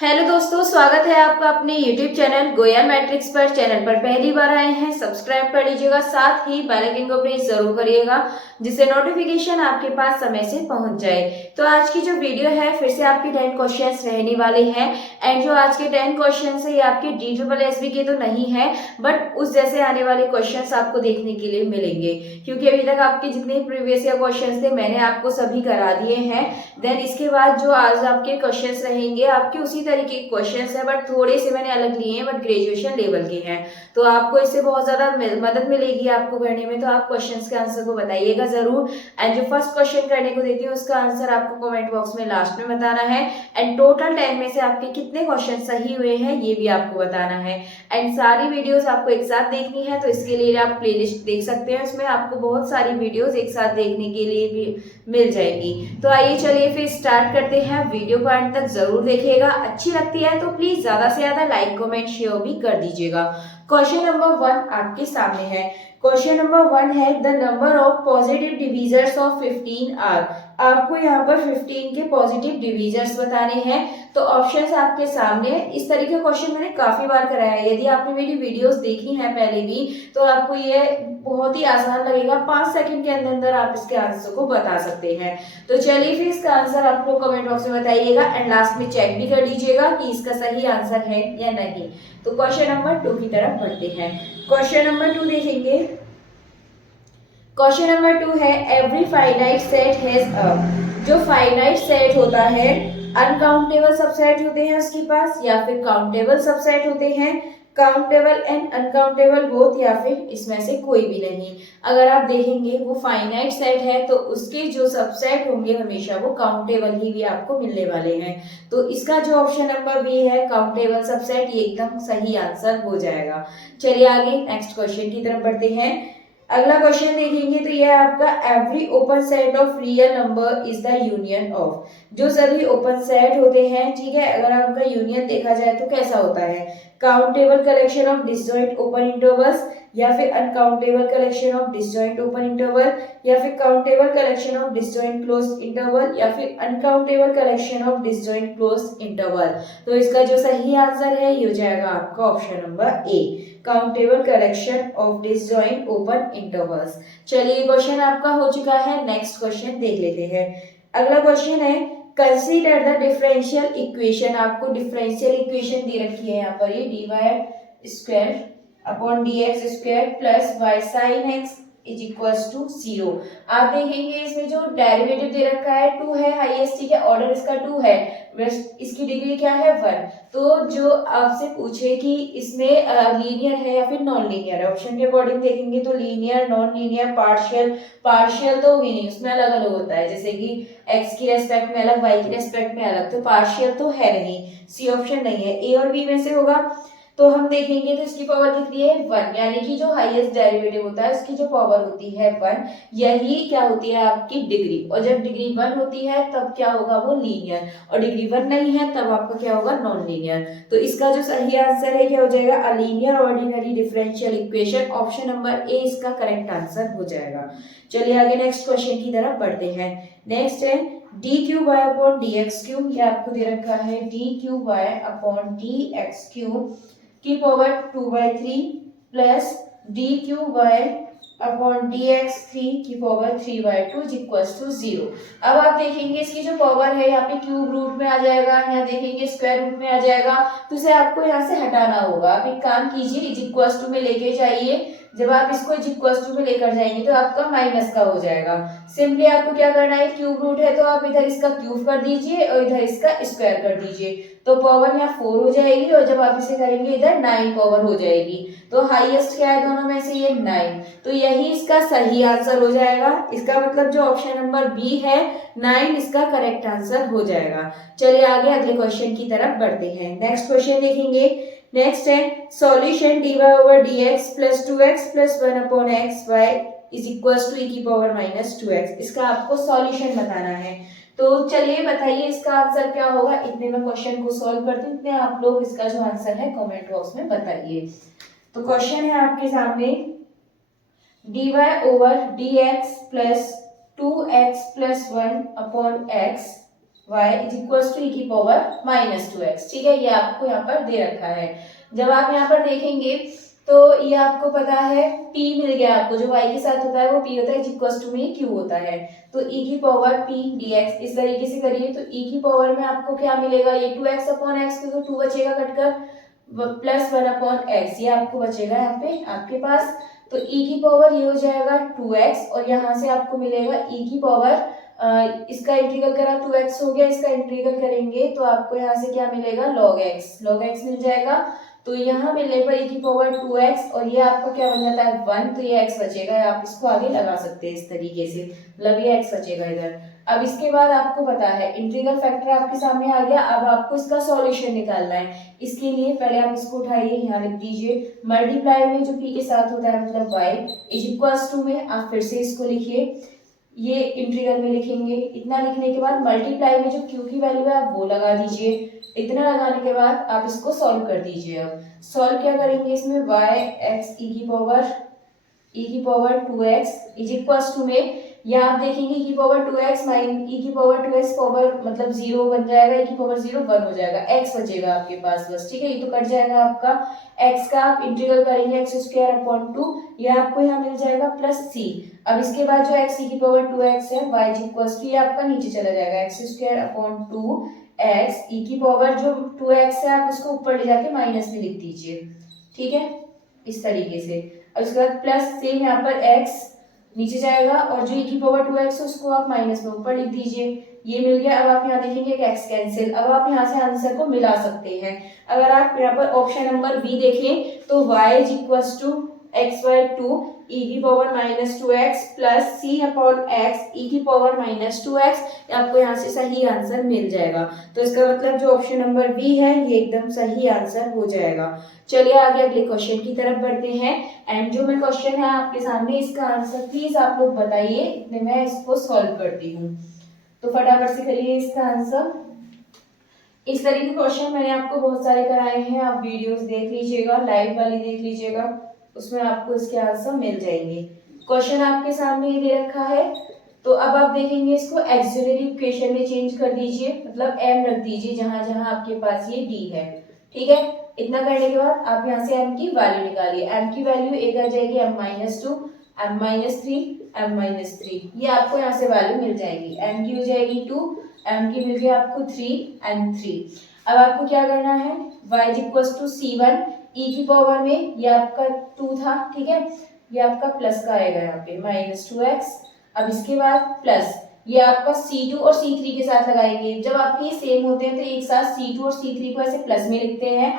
Hello दोस्तों, स्वागत है आपका अपने YouTube चैनल गोया मैट्रिक्स पर। चैनल पर पहली बार आए हैं, सब्सक्राइब कर लीजिएगा, साथ ही बेल आइकन को प्रेस जरूर करिएगा जिससे नोटिफिकेशन आपके पास समय से पहुंच जाए। तो आज की जो वीडियो है फिर से आपके 10 क्वेश्चंस रहने वाले हैं। एंड जो आज के 10 क्वेश्चंस है ये आपके DSSB के तो नहीं है, बट उस जैसे आने वाले क्वेश्चंस आपको देखने के लिए मिलेंगे, क्योंकि अभी तक आपके जितने प्रीवियस ईयर क्वेश्चंस थे मैंने आपको सभी करा दिए हैं। देन इसके बाद जो आज आपके क्वेश्चंस रहेंगे आपके उसी तरीके के क्वेश्चंस है, बट थोड़े से मैंने अलग लिए हैं, बट ग्रेजुएशन लेवल के हैं। तो आपको इससे बहुत ज्यादा मदद मिलेगी आपको करने में। तो आप क्वेश्चंस के आंसर को बताइएगा जरूर। एंड जो फर्स्ट क्वेश्चन करने को देती हूँ उसका आंसर आपको कमेंट बॉक्स में लास्ट में बताना है। एंड टोटल 10 में से आपके कितने क्वेश्चन सही हुए हैं ये भी आपको बताना है। एंड सारी वीडियोस आपको एक साथ देखनी है, तो इसके लिए आप प्लेलिस्ट देख सकते हैं, उसमें आपको बहुत सारी वीडियोस एक साथ देखने के लिए भी मिल जाएगी। तो आइए चलिए फिर स्टार्ट करते हैं। वीडियो को अंत तक जरूर देखिएगा, अच्छी लगती है तो प्लीज ज्यादा से ज्यादा लाइक कमेंट शेयर भी कर दीजिएगा। क्वेश्चन नंबर 1 आपके सामने है। क्वेश्चन नंबर 1 है the number of positive divisors of 15 are. आपको यहाँ पर 15 के पॉजिटिव डिवीजर्स बताने हैं। तो ऑप्शंस आपके सामने। इस तरीके का क्वेश्चन मैंने काफी बार कराया है, यदि आपने मेरी वीडियोस देखी है पहले भी तो आपको ये बहुत ही आसान लगेगा। 5 सेकंड के अंदर अंदर आप इसके आंसर को बता सकते हैं। तो चलिए फिर इसका आंसर आपको कमेंट बॉक्स में बताइएगा एंड लास्ट में चेक भी कर लीजिएगा कि इसका सही आंसर है या नहीं। तो क्वेश्चन नंबर 2 की तरफ बढ़ते हैं। क्वेश्चन नंबर 2 देखेंगे। क्वेश्चन नंबर 2 है every finite set has a. जो फाइनाइट सेट होता है, अनकाउंटेबल सबसेट होते हैं उसके पास या फिर काउंटेबल सबसेट होते हैं, काउंटेबल एंड अनकाउंटेबल बोथ, या फिर इसमें से कोई भी नहीं। अगर आप देखेंगे वो फाइनाइट सेट है तो उसके जो सबसेट होंगे हमेशा वो काउंटेबल ही भी आपको मिलने वाले हैं। तो इसका जो ऑप्शन नंबर बी है काउंटेबल सबसेट, ये एकदम सही आंसर हो जाएगा। चलिए आगे नेक्स्ट क्वेश्चन की तरफ बढ़ते हैं। अगला क्वेश्चन देखेंगे तो यह आपका every open set of real number is the union of. जो सभी ओपन सेट होते हैं, ठीक है, अगर आपका यूनियन देखा जाए तो कैसा होता है, countable collection of disjoint open intervals, या फिर uncountable collection of disjoint open interval, या फिर countable collection of disjoint closed interval, या फिर uncountable collection of disjoint closed interval. तो इसका जो सही आंसर है ये हो जाएगा आपका option number A, countable collection of disjoint open intervals. चलिए क्वेश्चन आपका हो चुका है, नेक्स्ट क्वेश्चन देख लेते हैं। अगला क्वेश्चन है कंसीडर द डिफरेंशियल इक्वेशन। आपको डिफरेंशियल इक्वेशन दे रखी है यहाँ पर, ये dy square upon dx square plus y sine x is equals to 0। आप देखेंगे इसमें जो डेरिवेटिव दे रखा है 2 है हाईएस्ट, ठीक है, ऑर्डर इसका 2 है, इसकी डिग्री क्या है 1। तो जो आपसे पूछे कि इसमें लीनियर है या फिर नॉन लीनियर है, ऑप्शन के अकॉर्डिंग देखेंगे तो linear, non linear, partial. Partial तो भी नहीं, उसमें अलग अलग होता है, जैसे कि x की रेस्पेक्ट में अलग, y की रेस्पेक्ट में अलग। तो पार्शियल तो है नहीं, सी ऑप्शन नहीं है, ए और बी में से होगा। तो हम देखेंगे तो इसकी पावर कितनी है 1, यानी कि जो हाईएस्ट डेरिवेटिव होता है उसकी जो पावर होती है 1, यही क्या होती है आपकी डिग्री। और जब डिग्री 1 होती है तब क्या होगा वो लीनियर, और डिग्री 1 नहीं है तब आपका क्या होगा नॉन लीनियर। तो इसका जो सही आंसर है क्या हो जाएगा, a linear ordinary differential equation, option number ए इसका करेक्ट आंसर हो जाएगा। चलिए आगे नेक्स्ट क्वेश्चन की तरफ बढ़ते हैं। नेक्स्ट है D Q Y upon D X Q. ये आपको दे रखा है D Q Y upon D X Q की power 2/3 plus D Q Y upon D X 3 की पावर 3/2 इज इक्वल्स टू 0। अब आप देखेंगे इसकी जो पावर है यहाँ पे क्यूब रूट में आ जाएगा, यहाँ देखेंगे स्क्वायर रूट में आ जाएगा, तो इसे आपको यहाँ से हटाना होगा। आप एक काम कीजिए, इज इक्वल्स टू में लेके जाइए। जब आप इसको इज इक्वल्स टू में लेकर जाएंगे तो आपका माइनस का हो जाएगा। सिंपली आपको क्या करना है, क्यूब रूट है तो आप इधर इसका क्यूब कर दीजिए और इधर इसका स्क्वायर कर दीजिए, तो पावर यहाँ 4 हो जाएगी, और जब आप इसे करेंगे इधर 9 पावर हो जाएगी। तो हाईएस्ट क्या है दोनों में से, ये 9, तो यही इसका सही आंसर हो जाएगा। इसका मतलब जो ऑप्शन नंबर बी है 9 इसका करेक्ट आंसर हो जाएगा। चलिए आगे अगले क्वेश्चन की तरफ बढ़ते हैं। नेक्स्ट क्वेश्चन देखेंगे। नेक्स्ट है solution dy over dx plus 2x plus 1 upon x y is equals to e की पावर माइनस 2x। इसका आपको सॉल्यूशन बताना है। तो चलिए बताइए इसका आंसर क्या होगा। इतने में क्वेश्चन को सॉल्व करते हैं, इतने आप लोग इसका जो आंसर है कमेंट बॉक्स में बताइए। तो क्वेश्चन है आपके सामने dy over dx plus 2x plus 1 upon x y is equal to E की पावर -2x। ठीक है, ये आपको यहाँ पर दे रखा है। जब आप यहाँ पर देखेंगे तो ये आपको पता है p मिल गया आपको, जो y के साथ होता है वो p होता है, इक्वल टू में q होता है। तो e की पावर p dx इस तरीके से करिए तो e की पावर में आपको क्या मिलेगा, ये 2x अपॉन x, तो 2 बचेगा कटकर, प्लस 1 अपॉन x, ये आपको बचेगा यहाँ पे आपके पास। तो e की पावर ये हो जाएगा 2x और यहाँ से आपको मिलेगा e की पावर, इसका इंटीग्रल करा 2x हो गया, इसका इंटीग्रल करेंगे तो आपको यहाँ से क्या मिलेगा, log x मिल जाएगा। तो यहाँ मिलने पर e की पावर 2x और ये आपका क्या बन जाता है 1, तो ये x बचेगा, आप इसको आगे लगा सकते हैं इस तरीके से, मतलब ये x बचेगा इधर। अब इसके बाद आपको पता है इंटीग्रल फैक्टर आपके सामने आ गया, अब आपको इसका सॉल्यूशन निकालना है। इसके लिए पहले आप इसको उठाइए, यहाँ लिख दीजिए मल्टीप्लाई में जो p के साथ होता है मतलब y इज इक्वल्स टू में आप फिर से इसको लिखिए, ये इंटीग्रल में लिखेंगे। इतना लिखने के बाद मल्टीप्लाई में जो q की वैल्यू है आप वो लगा दीजिए। इतना लगाने के बाद आप इसको सॉल्व कर दीजिए। अब सॉल्व क्या करेंगे, इसमें y x e की power 2x is equals to में, यहाँ आप देखेंगे e की पावर 2x माइन e की पावर 2x पावर मतलब 0 बन जाएगा, e की पावर 0 1 हो जाएगा, x बचेगा आपके पास बस। ठीक है, ये तो कट जाएगा आपका, x का आप इंटीग्रल करेंगे x स्क्वायर अपॉन 2, ये आपको यहाँ मिल जाएगा प्लस c। अब इसके बाद जो x e की पावर 2x है y इक्वल्स टू, ये आपका नीचे चला जाएगा x square upon 2 x e की पावर जो 2x है आप उसको ऊपर ले जाके माइनस में लिख दीजिए। ठीक है, इस तरीके से। अब उसके बाद प्लस सेम यहाँ पर x नीचे जाएगा और जो e की पावर 2x है उसको आप माइनस में ऊपर लिख दीजिए, ये मिल गया। अब आप यहाँ देखेंगे कि x कैंसिल, अब आप यहाँ से आंसर को मिला सकते हैं। अगर आप यहाँ पर ऑप्शन नंबर बी देखें तो y is equal to x/2 e की power -2x plus c upon x e की पावर -2x, आपको यहाँ से सही आंसर मिल जाएगा। तो इसका मतलब जो ऑप्शन नंबर बी है ये एकदम सही आंसर हो जाएगा। चलिए आगे अगले क्वेश्चन की तरफ बढ़ते हैं। एंड जो मैं क्वेश्चन है आपके सामने, इसका आंसर प्लीज आप लोग बताइए, इतने मैं इसको सॉल्व करती हूँ। तो फटाफट से करिए इसका आंसर। इस तरीके के क्वेश्चन मैंने आपको बहुत सारे कराए हैं, आप वीडियोस देख लीजिएगा, लाइव वाली देख लीजिएगा, उसमें आपको इसके आंसर मिल जाएंगे। क्वेश्चन आपके सामने ये दे रखा है, तो अब आप देखेंगे इसको एक्सिलरी इक्वेशन में चेंज कर दीजिए, मतलब m रख दीजिए जहां जहां आपके पास ये d है। ठीक है, इतना करने के बाद आप यहाँ से m की वैल्यू निकालिए। m की वैल्यू एक आ जाएगी m-2, m-3, m-3, ये आपको यहाँ से वैल्यू मिल जाएगी। m की हो जाएगी 2, m की मिल गई आपको 3 and 3। अब आपको क्या करना है, y equal to c1 e की पावर में, ये आपका 2 था, ठीक है, ये आपका प्लस का आएगा यहाँ पे -2x। अब इसके बाद प्लस ये आपका c2 और c3 के साथ लगाएंगे। जब आपके ये सेम होते हैं तो एक साथ c2 और c3 को ऐसे प्लस में लिखते हैं,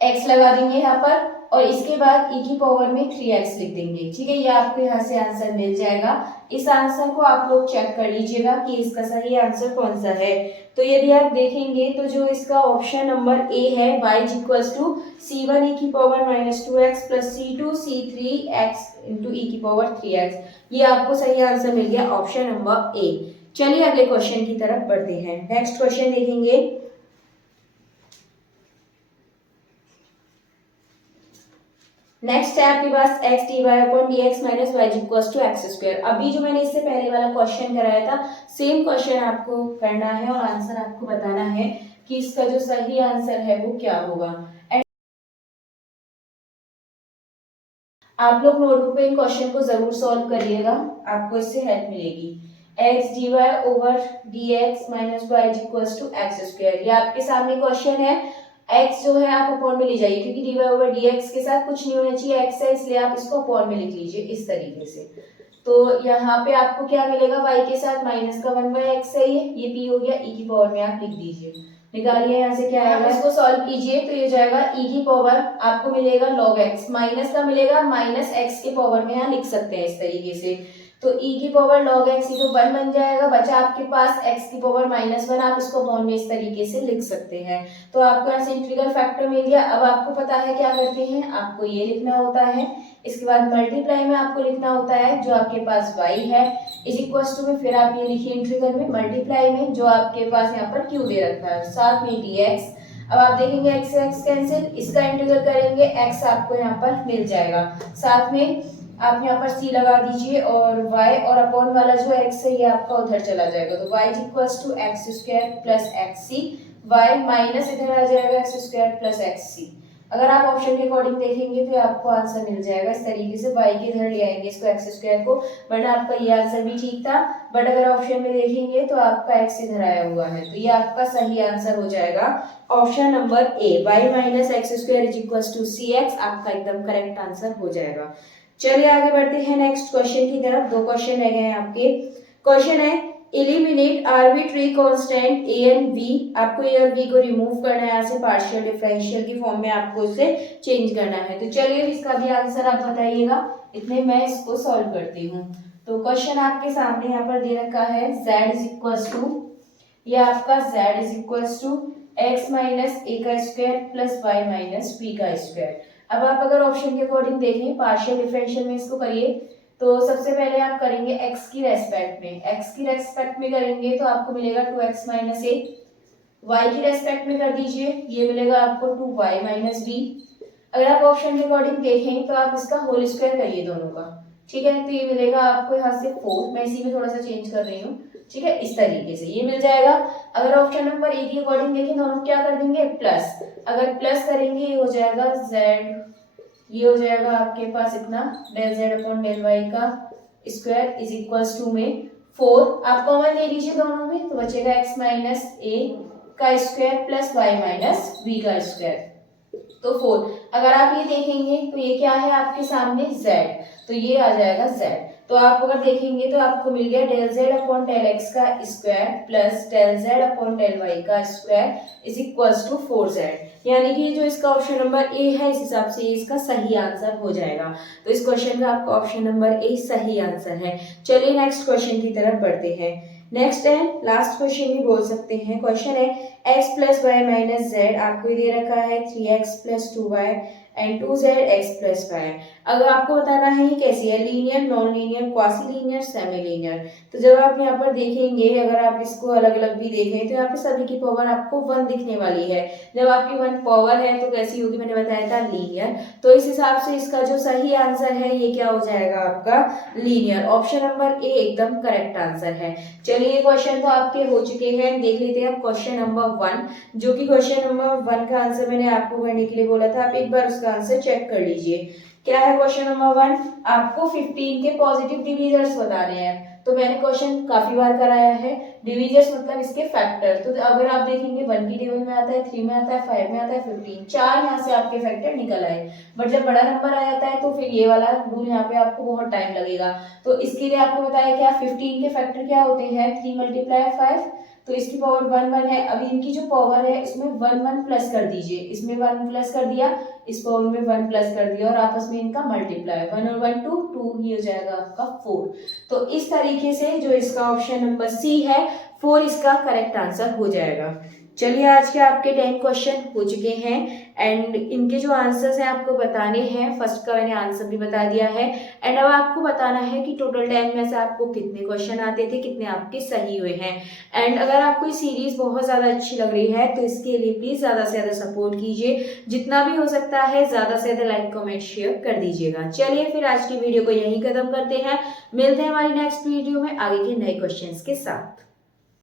x लगा देंगे यहाँ पर और इसके बाद e की पावर में 3x लिख देंगे। ठीक है, ये आपको यहाँ से आंसर मिल जाएगा। इस आंसर को आप लोग चेक कर लीजिएगा कि इसका सही आंसर कौन सा है। तो यदि आप देखेंगे तो जो इसका ऑप्शन नंबर ए है, y equals to c1 e की power -2x plus c2 c3x into e की पावर 3x, ये आपको सही आंसर मिल गया ऑप्शन नंबर ए। चलिए अगले क्वेश्चन की तरफ बढ़ते हैं। नेक्स्ट क्वेश्चन देखेंगे। नेक्स्ट है आपके पास x dy upon dx minus y equals to x square. अभी जो मैंने इससे पहले वाला क्वेश्चन कराया था, सेम क्वेश्चन आपको करना है और आंसर आपको बताना है कि इसका जो सही आंसर है वो क्या होगा। आप लोग नोटबुक पे इन क्वेश्चन को जरूर सॉल्व करिएगा, आपको इससे हेल्प मिलेगी। x dy over dx minus y equals to x square, ये आपके सामने क्वेश्चन है। x जो है आप अपॉन में ले जाइए, क्योंकि dy ओवर dx के साथ कुछ नहीं होना चाहिए, x है इसलिए आप इसको अपॉन में लिख लीजिए इस तरीके से। तो यहाँ पे आपको क्या मिलेगा, y के साथ माइनस का 1/x है, ये p हो गया, e की पावर में आप लिख दीजिए। निकालिए यहाँ से क्या आएगा, इसको सॉल्व कीजिए तो ये जाएगा e की पावर आपको मिलेगा log x, माइनस का मिलेगा माइनस x के पावर में यहाँ लिख सकते हैं इस तरीके से। तो e की पावर log x, ये तो 1 बन जाएगा, बचा आपके पास x की पावर -1, आप इसको अपॉन में इस तरीके से लिख सकते हैं। तो आपको यहाँ से इंटीग्रल फैक्टर मिल गया। अब आपको पता है क्या करते हैं, आपको ये लिखना होता है, इसके बाद मल्टीप्लाई में आपको लिखना होता है जो आपके पास y है इज इक्वल टू में, फिर आप ये लिखिए इंटीग्रल में, मल्टीप्लाई में जो आपके पास यहाँ पर q दे रखा है, साथ में dx। अब आप देखेंगे x से x कैंसिल, इसका इंटीग्रल करेंगे, x आपको यहाँ पर मिल जाएगा, साथ में आप यहाँ पर सी लगा दीजिए और y और अपॉन वाला जो x है ये आपका उधर चला जाएगा, तो y equals to x square plus x C, y minus इधर आ जाएगा x square plus x C. अगर आप ऑप्शन के अकॉर्डिंग देखेंगे तो आपको आंसर मिल जाएगा इस तरीके से, y के इधर ले आएंगे इसको एक्स स्क्वायर को, वरना आपका ये आंसर भी ठीक था। बट अगर ऑप्शन में देखेंगे तो आपका x इधर आया हुआ है, तो ये आपका सही आंसर हो जाएगा option number A, y minus x square is equals to C x, आपका एकदम करेक्ट आंसर हो जाएगा। चलिए आगे बढ़ते हैं नेक्स्ट क्वेश्चन की तरफ। 2 क्वेश्चन रह गए हैं आपके। क्वेश्चन है eliminate arbitrary constant a and b, आपको a और b को रिमूव करना है, यहाँ से पार्शियल डिफरेंशियल की फॉर्म में आपको इसे चेंज करना है। तो चलिए इसका भी आंसर आप बताइएगा, इतने मैं इसको सॉल्व करती हूँ। तो क्वेश्चन आपके सामने यहाँ पर दे रखा है z इज इक्वल्स टू, ये आपका z is equals to x minus A का square plus y minus b का स्क्वायर। अब आप अगर ऑप्शन के अकॉर्डिंग देखें पार्शियल डिफरेंशियल में इसको करिए, तो सबसे पहले आप करेंगे x की रेस्पेक्ट में, x की रेस्पेक्ट में करेंगे तो आपको मिलेगा 2x माइनस ए, y की रेस्पेक्ट में कर दीजिए, ये मिलेगा आपको 2y माइनस b। अगर आप ऑप्शन के अकॉर्डिंग देखें तो आप इसका होल स्क्वायर करिए दोनों का, ठीक है, तो ये मिलेगा आपको यहाँ से 4, मैं इसी में थोड़ा सा चेंज कर रही हूँ, ठीक है, इस तरीके से ये मिल जाएगा। अगर ऑप्शन नंबर ए के अकॉर्डिंग देखें दोनों क्या कर देंगे प्लस, अगर प्लस करेंगे ये हो जाएगा z, ये हो जाएगा आपके पास इतना del z upon del y का स्क्वायर इज इक्वल्स टू में 4, आप कॉमन ले लीजिए दोनों में, तो बचेगा x माइनस ए का square plus y minus b का स्क्वायर, तो 4। अगर आप ये देखेंगे तो ये क्या है आपके सामने z, तो ये आ जाएगा z। तो आप अगर देखेंगे तो आपको मिल गया del z upon del x का square plus del z upon del y का square is equals to 4z, यानी कि जो इसका ऑप्शन नंबर ए है इस हिसाब से इसका सही आंसर हो जाएगा। तो इस क्वेश्चन का आपका ऑप्शन नंबर ए सही आंसर है। चलिए नेक्स्ट क्वेश्चन की तरफ बढ़ते हैं। नेक्स्ट है लास्ट क्वेश्चन भी बोल सकते हैं। क्वेश्चन है x plus y minus z, आपको दे रखा है 3x plus 2y and 2z x plus y. अगर आपको बताना है ये कैसी है, linear, non linear, quasi linear, semi linear. तो जब आप यहाँ पर देखेंगे, अगर आप इसको अलग अलग भी देखें तो यहाँ पे सभी की पावर आपको 1 दिखने वाली है। जब आपकी 1 पावर है तो कैसी होगी, मैंने बताया था लीनियर। तो इस हिसाब से इसका जो सही आंसर है ये क्या हो जाएगा आपका लीनियर। ऑप्शन नंबर ए एकदम करेक्ट आंसर है। चलिए क्वेश्चन तो आपके हो चुके हैं, देख लेते हैं क्वेश्चन नंबर 1, जो कि क्वेश्चन नंबर 1 का आंसर मैंने आपको करने के लिए बोला था। आप एक बार उसका आंसर चेक कर लीजिए। क्या है क्वेश्चन नंबर 1, आपको 15 के पॉजिटिव डिविजर्स बताने हैं। तो मैंने क्वेश्चन काफी बार कराया है, डिविजर्स मतलब इसके फैक्टर। तो अगर आप देखेंगे 1 की टेबल में आता है, 3 में आता है, 5 में आता है, 15, 4 यहाँ से आपके फैक्टर निकल आए। बट जब बड़ा नंबर आ जाता है तो फिर ये वाला रूल यहाँ पे आपको बहुत टाइम लगेगा। तो इसके लिए आपको बताया क्या 15 के फैक्टर क्या होते हैं, 3 × 5, तो इसकी पावर 1 1 है। अभी इनकी जो पावर है इसमें 1 1 प्लस कर दीजिए, इसमें 1 प्लस कर दिया, इस पावर में 1 प्लस कर दिया और आपस में इनका मल्टीप्लाई 1 और 1 2 2, ये हो जाएगा आपका 4। तो इस तरीके से जो इसका ऑप्शन नंबर सी है 4 इसका करेक्ट आंसर हो जाएगा। चलिए आज के आपके 10 क्वेश्चन हो चुके हैं एंड इनके जो आंसर्स हैं आपको बताने हैं। फर्स्ट का मैंने आंसर भी बता दिया है एंड अब आपको बताना है कि टोटल 10 में से आपको कितने क्वेश्चन आते थे, कितने आपके सही हुए हैं। एंड अगर आपको ये सीरीज बहुत ज़्यादा अच्छी लग रही है तो इसके लिए प्लीज़ ज़्यादा से ज़्यादा सपोर्ट कीजिए, जितना भी हो सकता है ज़्यादा से ज़्यादा लाइक कमेंट शेयर कर दीजिएगा। चलिए फिर आज की वीडियो को यहीं खत्म करते हैं, मिलते हैं हमारी नेक्स्ट वीडियो में आगे के नए क्वेश्चन के साथ।